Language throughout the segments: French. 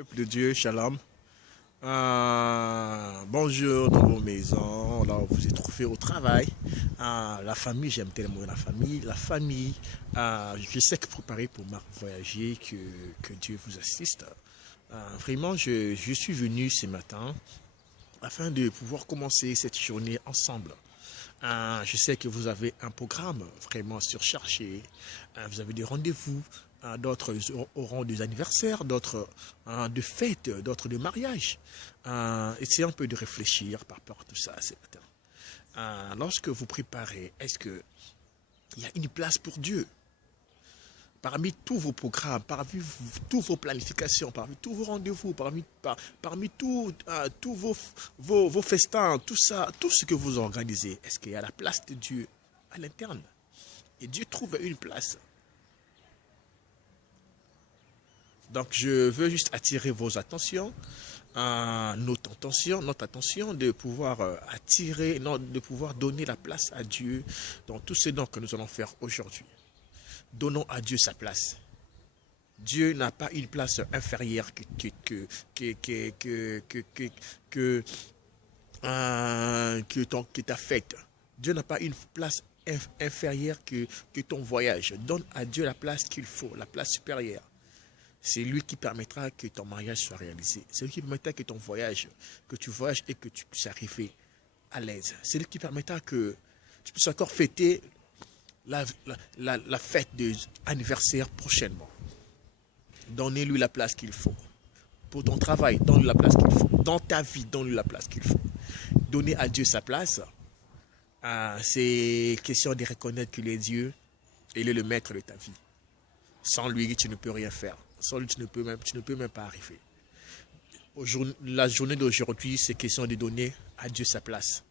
Peuple de Dieu, shalom. Bonjour dans vos maisons, là où vous êtes trouvés au travail. La famille, j'aime tellement la famille. La famille, je sais que vous préparez pour voyager, que Dieu vous assiste. Vraiment, je suis venu ce matin afin de pouvoir commencer cette journée ensemble. Je sais que vous avez un programme vraiment surchargé. Vous avez des rendez-vous. D'autres auront des anniversaires, d'autres de fêtes, d'autres de mariages. Essayez un peu de réfléchir par rapport à tout ça ce matin. Lorsque vous préparez, est-ce qu'il y a une place pour Dieu? Parmi tous vos programmes, parmi toutes vos planifications, parmi tous vos rendez-vous, parmi tous vos festins, tout ça, tout ce que vous organisez, est-ce qu'il y a la place de Dieu à l'interne? Et Dieu trouve une place. Donc, je veux juste attirer vos attentions, notre attention de pouvoir attirer, de pouvoir donner la place à Dieu dans tout ce que nous allons faire aujourd'hui. Donnons à Dieu sa place. Dieu n'a pas une place inférieure que ta fête. Dieu n'a pas une place inférieure que ton voyage. Donne à Dieu la place qu'il faut, la place supérieure. C'est lui qui permettra que ton mariage soit réalisé. C'est lui qui permettra que ton voyage, que tu voyages et que tu puisses arriver à l'aise. C'est lui qui permettra que tu puisses encore fêter la fête d'anniversaire prochainement. Donnez-lui la place qu'il faut. Pour ton travail, donne-lui la place qu'il faut. Dans ta vie, donne-lui la place qu'il faut. Donner à Dieu sa place, c'est question de reconnaître qu'il est Dieu et il est le maître de ta vie. Sans lui, tu ne peux rien faire. Sans lui, tu ne peux même pas arriver. La journée d'aujourd'hui, c'est question de donner à Dieu sa place.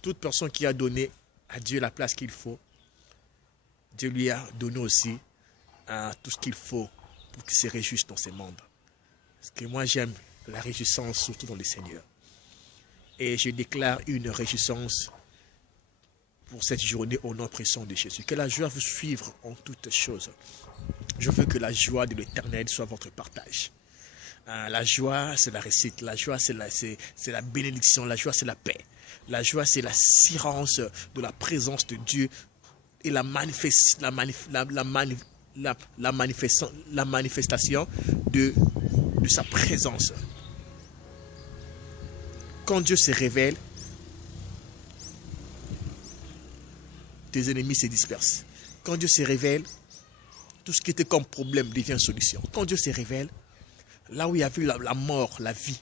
Toute personne qui a donné à Dieu la place qu'il faut, Dieu lui a donné aussi tout ce qu'il faut pour qu'il se réjouisse dans ce monde. Parce que moi, j'aime la réjouissance, surtout dans le Seigneur. Et je déclare une réjouissance pour cette journée au nom puissant de Jésus. Que la joie vous suive en toutes choses. Je veux que la joie de l'Éternel soit votre partage. La joie, c'est la réussite. La joie, c'est la bénédiction. La joie, c'est la paix. La joie, c'est l'assurance de la présence de Dieu et la manifestation de sa présence. Quand Dieu se révèle, tes ennemis se dispersent. Quand Dieu se révèle, tout ce qui était comme problème devient solution. Quand Dieu se révèle, là où il y a eu la mort, la vie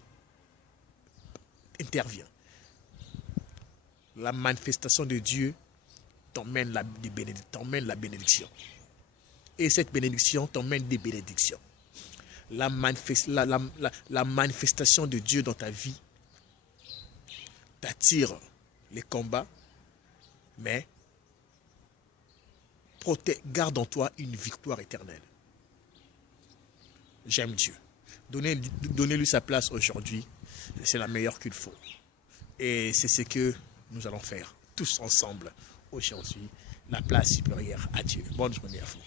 intervient. La manifestation de Dieu t'emmène la bénédiction. Et cette bénédiction t'emmène des bénédictions. La manifestation de Dieu dans ta vie t'attire les combats, mais garde en toi une victoire éternelle. J'aime Dieu. Donnez-lui sa place aujourd'hui. C'est la meilleure qu'il faut. Et c'est ce que nous allons faire tous ensemble aujourd'hui. La place supérieure à Dieu. Bonne journée à vous.